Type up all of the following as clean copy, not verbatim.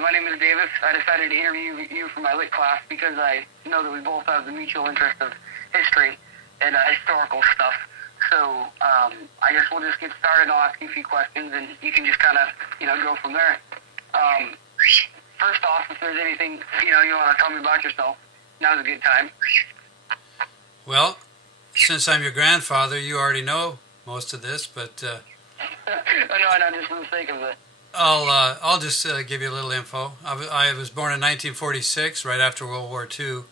My name is Davis. I decided to interview you for my lit class because I know that we both have the mutual interest of history and historical stuff. So I guess we'll just get started and I'll ask you a few questions and you can just kind of, go from there. First off, if there's anything, you want to tell me about yourself, now's a good time. Well, since I'm your grandfather, you already know most of this, but... No, I know, just for the sake of it. I'll just give you a little info. I was born in 1946, right after World War II,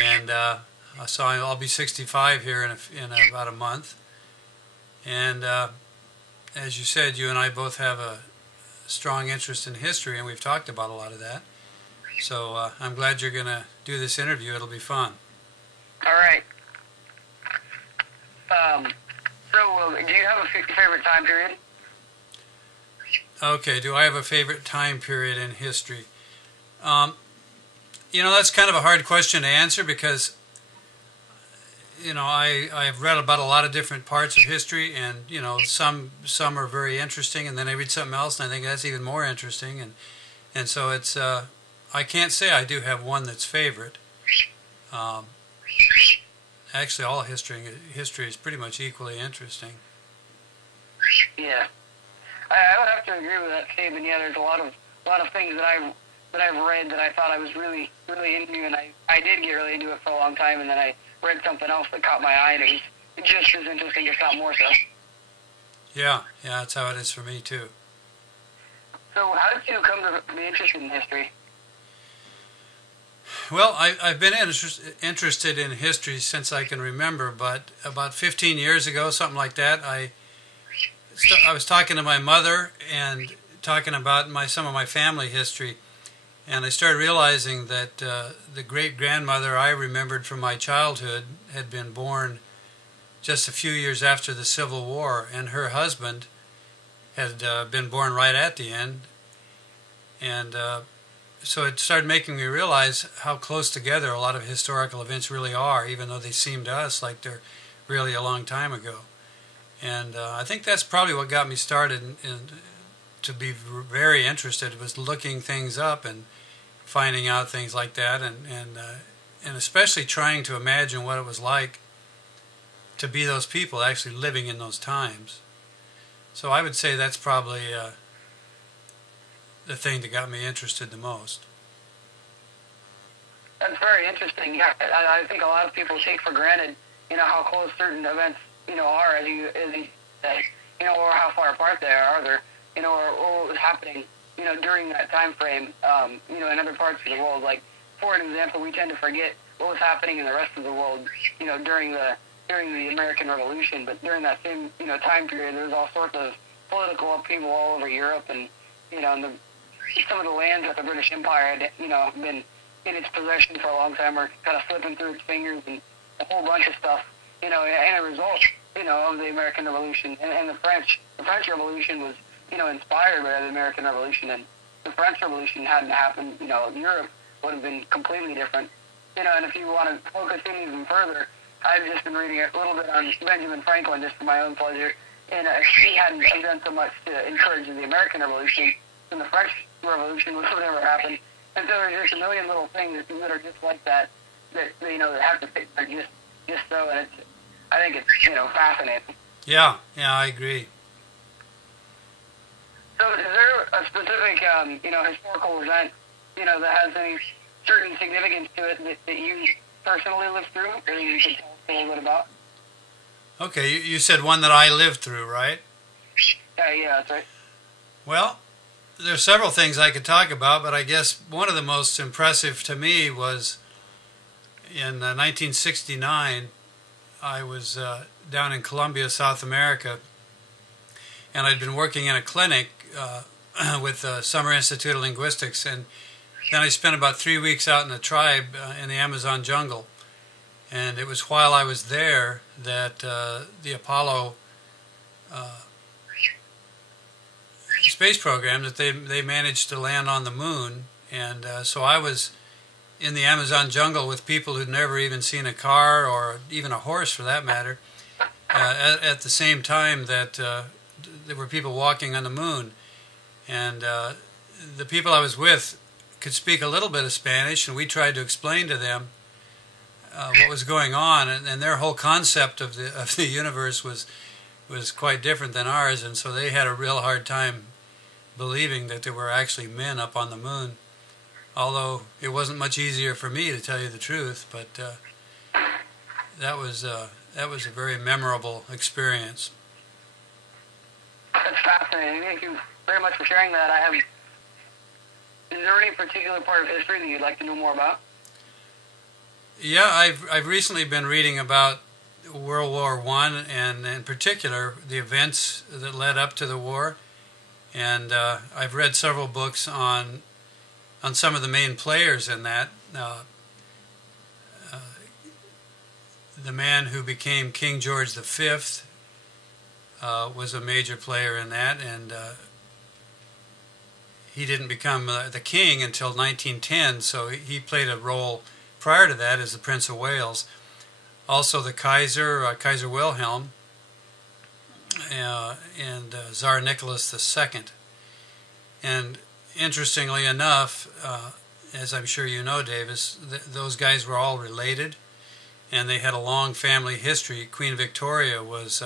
and so I'll be 65 here in about a month. And as you said, you and I both have a strong interest in history, and we've talked about a lot of that. So I'm glad you're going to do this interview. It'll be fun. All right. So do you have a favorite time period? Okay, do I have a favorite time period in history? That's kind of a hard question to answer because, I've read about a lot of different parts of history, and, some are very interesting, and then I read something else, and I think that's even more interesting, and so it's, I can't say I do have one that's favorite. Actually, all history is pretty much equally interesting. Yeah. I would have to agree with that statement. Yeah, there's a lot of things that I've read that I thought I was really into, and I did get really into it for a long time, and then I read something else that caught my eye, and it was just as interesting, if not more so. Yeah, that's how it is for me too. So, how did you come to be interested in history? Well, I've been interested in history since I can remember, but about 15 years ago, something like that, I was talking to my mother and talking about some of my family history, and I started realizing that the great-grandmother I remembered from my childhood had been born just a few years after the Civil War, and her husband had been born right at the end, and so it started making me realize how close together a lot of historical events really are, even though they seem to us like they're really a long time ago. And I think that's probably what got me started to be very interested, was looking things up and finding out things like that, and especially trying to imagine what it was like to be those people actually living in those times. So I would say that's probably the thing that got me interested the most. That's very interesting. Yeah, I think a lot of people take for granted, how close certain events, are, as you say, or how far apart they are, or what was happening, during that time frame, in other parts of the world. Like, for an example, we tend to forget what was happening in the rest of the world, during the American Revolution. But during that same, time period, there was all sorts of political upheaval all over Europe, and some of the lands that the British Empire had, been in its possession for a long time were kind of slipping through its fingers, and a whole bunch of stuff, and a result, of the American Revolution and the French Revolution was, inspired by the American Revolution, and the French Revolution hadn't happened, Europe would have been completely different, and if you want to focus in even further, I've just been reading a little bit on Benjamin Franklin just for my own pleasure, and he hadn't done so much to encourage the American Revolution, and the French Revolution would have never happened, and so there's just a million little things that are just like that have to fit there just so, and I think it's, fascinating. Yeah, I agree. So is there a specific, historical event, that has any certain significance to it that you personally lived through, or you could tell us a little bit about? Okay, you said one that I lived through, right? Yeah, that's right. Well, there's several things I could talk about, but I guess one of the most impressive to me was in 1969, I was down in Colombia, South America, and I'd been working in a clinic with the Summer Institute of Linguistics, and then I spent about 3 weeks out in the tribe in the Amazon jungle, and it was while I was there that the Apollo space program, that they managed to land on the moon, and so I was in the Amazon jungle with people who'd never even seen a car or even a horse for that matter, at the same time that there were people walking on the moon. And the people I was with could speak a little bit of Spanish, and we tried to explain to them what was going on, and their whole concept of the universe was quite different than ours, and so they had a real hard time believing that there were actually men up on the moon. Although it wasn't much easier for me, to tell you the truth, but that was a very memorable experience. That's fascinating. Thank you very much for sharing that. Is there any particular part of history that you'd like to know more about? Yeah, I've recently been reading about World War I, and in particular the events that led up to the war, and I've read several books on some of the main players in that. The man who became King George V was a major player in that, and he didn't become the king until 1910, so he played a role prior to that as the Prince of Wales. Also the Kaiser, Kaiser Wilhelm, and Tsar Nicholas II. And interestingly enough, as I'm sure you know, Davis, those guys were all related, and they had a long family history. Queen Victoria was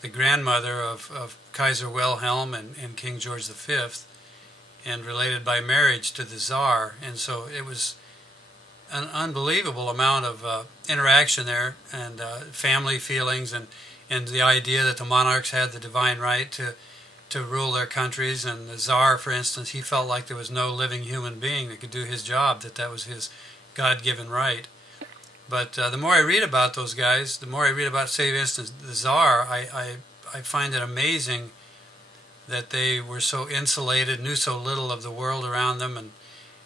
the grandmother of Kaiser Wilhelm and King George V, and related by marriage to the Tsar. And so it was an unbelievable amount of interaction there, and family feelings, and the idea that the monarchs had the divine right to rule their countries. And the Tsar, for instance, he felt like there was no living human being that could do his job, that was his God-given right. But the more I read about those guys, the more I read about, say, for instance, the Tsar, I find it amazing that they were so insulated, knew so little of the world around them,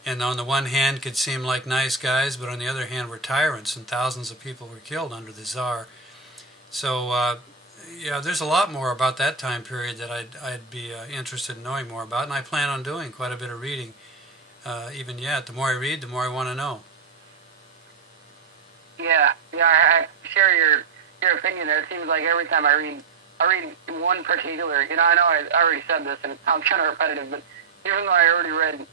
and on the one hand could seem like nice guys, but on the other hand were tyrants, and thousands of people were killed under the Tsar. So, yeah, there's a lot more about that time period that I'd be interested in knowing more about, and I plan on doing quite a bit of reading even yet. The more I read, the more I want to know. Yeah, I share your opinion there. It seems like every time I read one particular, I know I already said this, and I'm kind of repetitive, but even though I already read,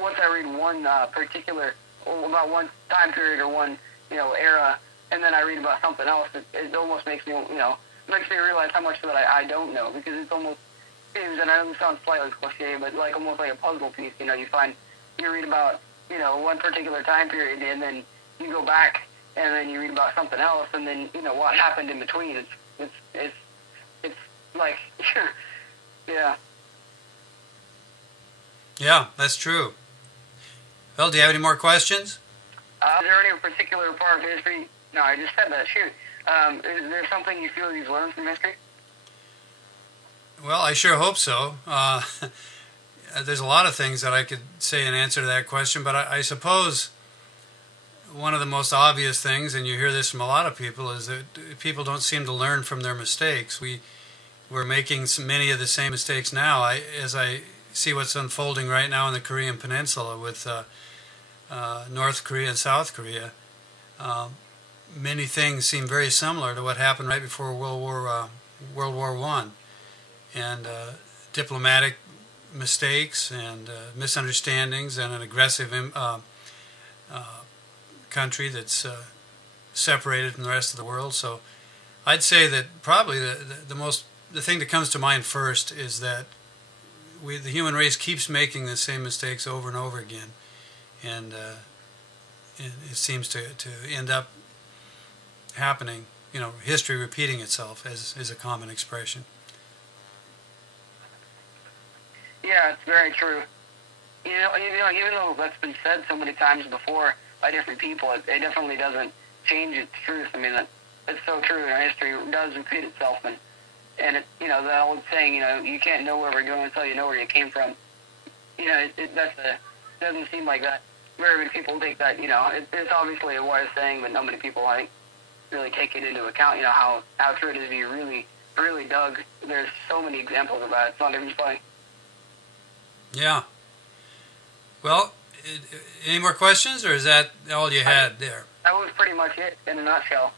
once I read one particular, about one time period or one, era, and then I read about something else, it almost makes me, makes me realize how much that I don't know, because it's almost, and I know it sounds slightly cliche, but like almost like a puzzle piece. You read about, one particular time period, and then you go back, and then you read about something else, and then, what happened in between. It's like, yeah. Yeah, that's true. Well, do you have any more questions? Is there any particular part of history? No, I just said that. Shoot. Is there something you feel you've learned from history? Well, I sure hope so. There's a lot of things that I could say in answer to that question, but I suppose one of the most obvious things, and you hear this from a lot of people, is that people don't seem to learn from their mistakes. We're making many of the same mistakes now. As I see what's unfolding right now in the Korean Peninsula with North Korea and South Korea, many things seem very similar to what happened right before World War I, and diplomatic mistakes and misunderstandings, and an aggressive country that's separated from the rest of the world. So I'd say that probably the thing that comes to mind first is that the human race keeps making the same mistakes over and over again, and it seems to end up happening. History repeating itself is a common expression. Yeah, it's very true. Even though that's been said so many times before by different people, it definitely doesn't change its truth. I mean, it's so true. History does repeat itself, and the old saying, you can't know where we're going until you know where you came from. It doesn't seem like that. Very many people take that. It's obviously a wise saying, but not many people, I think, really take it into account. How true it is if you really, really dug. There's so many examples of that. It's not even funny. Yeah. Well, any more questions, or is that all you had there? That was pretty much it in a nutshell.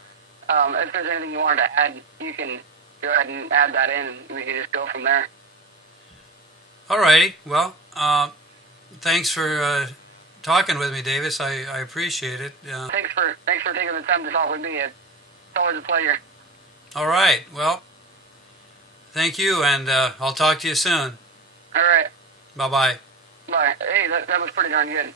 If there's anything you wanted to add, you can go ahead and add that in, and we can just go from there. All righty. Well, Thanks for talking with me, Davis. I appreciate it. Thanks for taking the time to talk with me. It's always a pleasure. All right. Well, thank you, and I'll talk to you soon. All right. Bye-bye. Bye. Hey, that was pretty darn good.